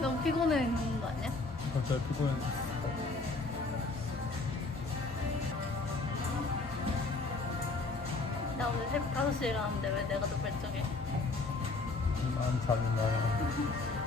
너무 피곤해 거 아니야? 갑자기 피곤해. 나 오늘 새벽 5시에 일어났는데 왜 내가 더 발정해? 난 잠이 많아.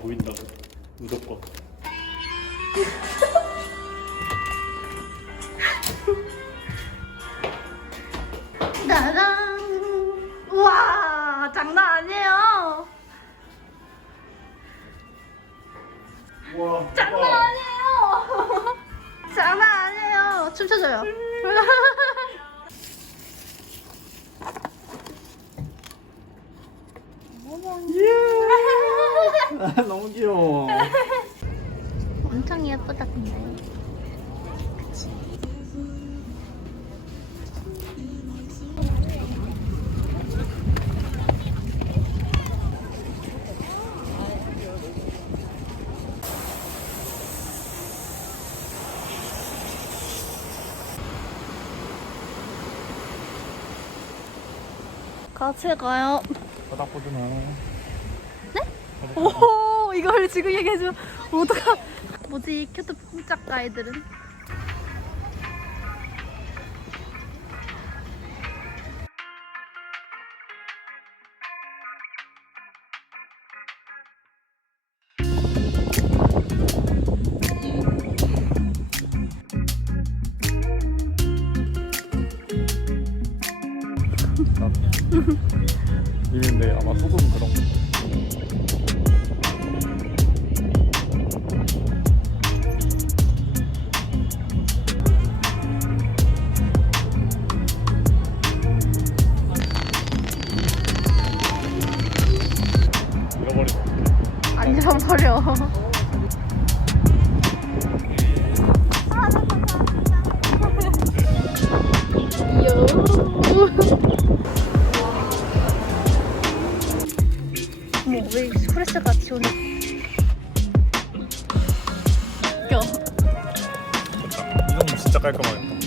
보인다고. 무조건. 나랑 우와 장난 아니에요. 와. 장난 아니에요. 장난 아니에요. 춤춰줘요. 아, 너무 귀여워. 엄청 예쁘다 근데. 그치. 같이 가요. 바닥 보드 나와. 네? 오 이걸 지금 얘기해줘 어떡하 뭐지 큐트 쿵짝 가이들은 이는데 아마 소금 그런 거. 서려. 요. 어머 왜 스프레스 같이 오네. 웃겨. 됐다. 이 정도 진짜 깔끔하겠다.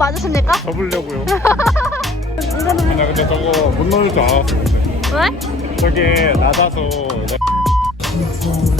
맞으십니까? 접으려고요. 나 근데 저거 못 넣을 줄 알았어. 근데. 왜? 저게 낮아서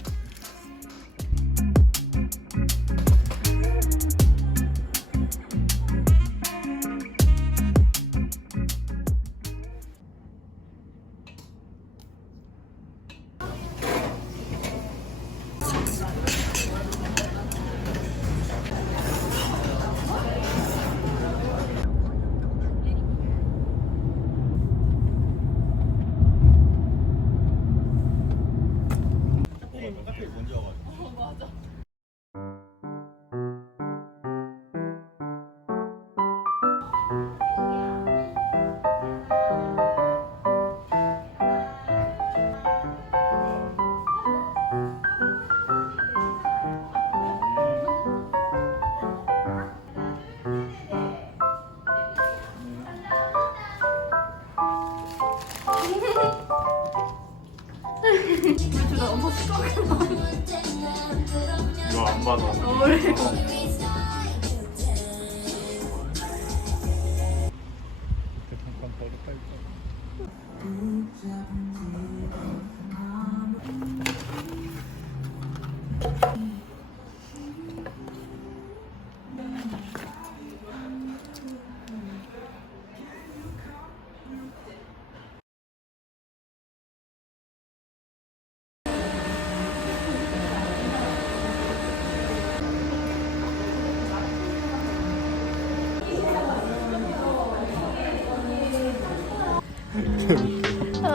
안 받아.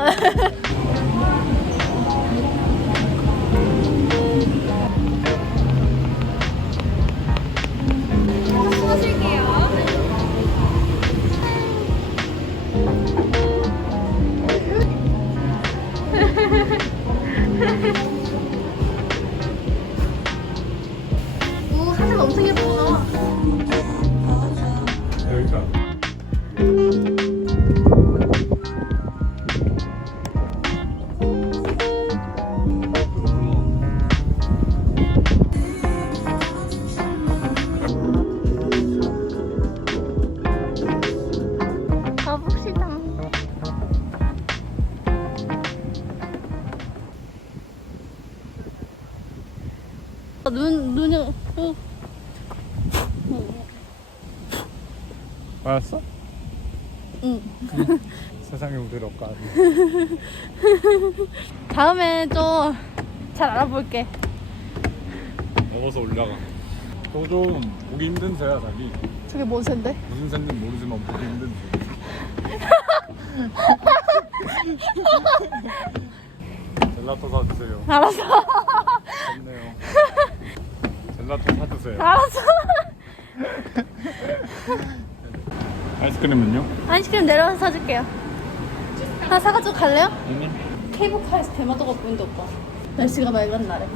오 사진 엄청 예쁘다. 알았어? 응. 세상에 우리를 없까 다음에 좀 잘 알아볼게. 넘어서 올라가. 또좀 보기 힘든 새야 자기. 저게 뭔 샌데? 무슨 새인지 모르지만 보기 힘든 새. 젤라또 사주세요. 알았어. 좋네요. 젤라또 사주세요. 알았어. 아이스크림은요? 아이스크림 내려와서 사줄게요. 하나 사가지고 갈래요? 케이블카에서 대마도가 보인다 오빠. 날씨가 맑은 날에.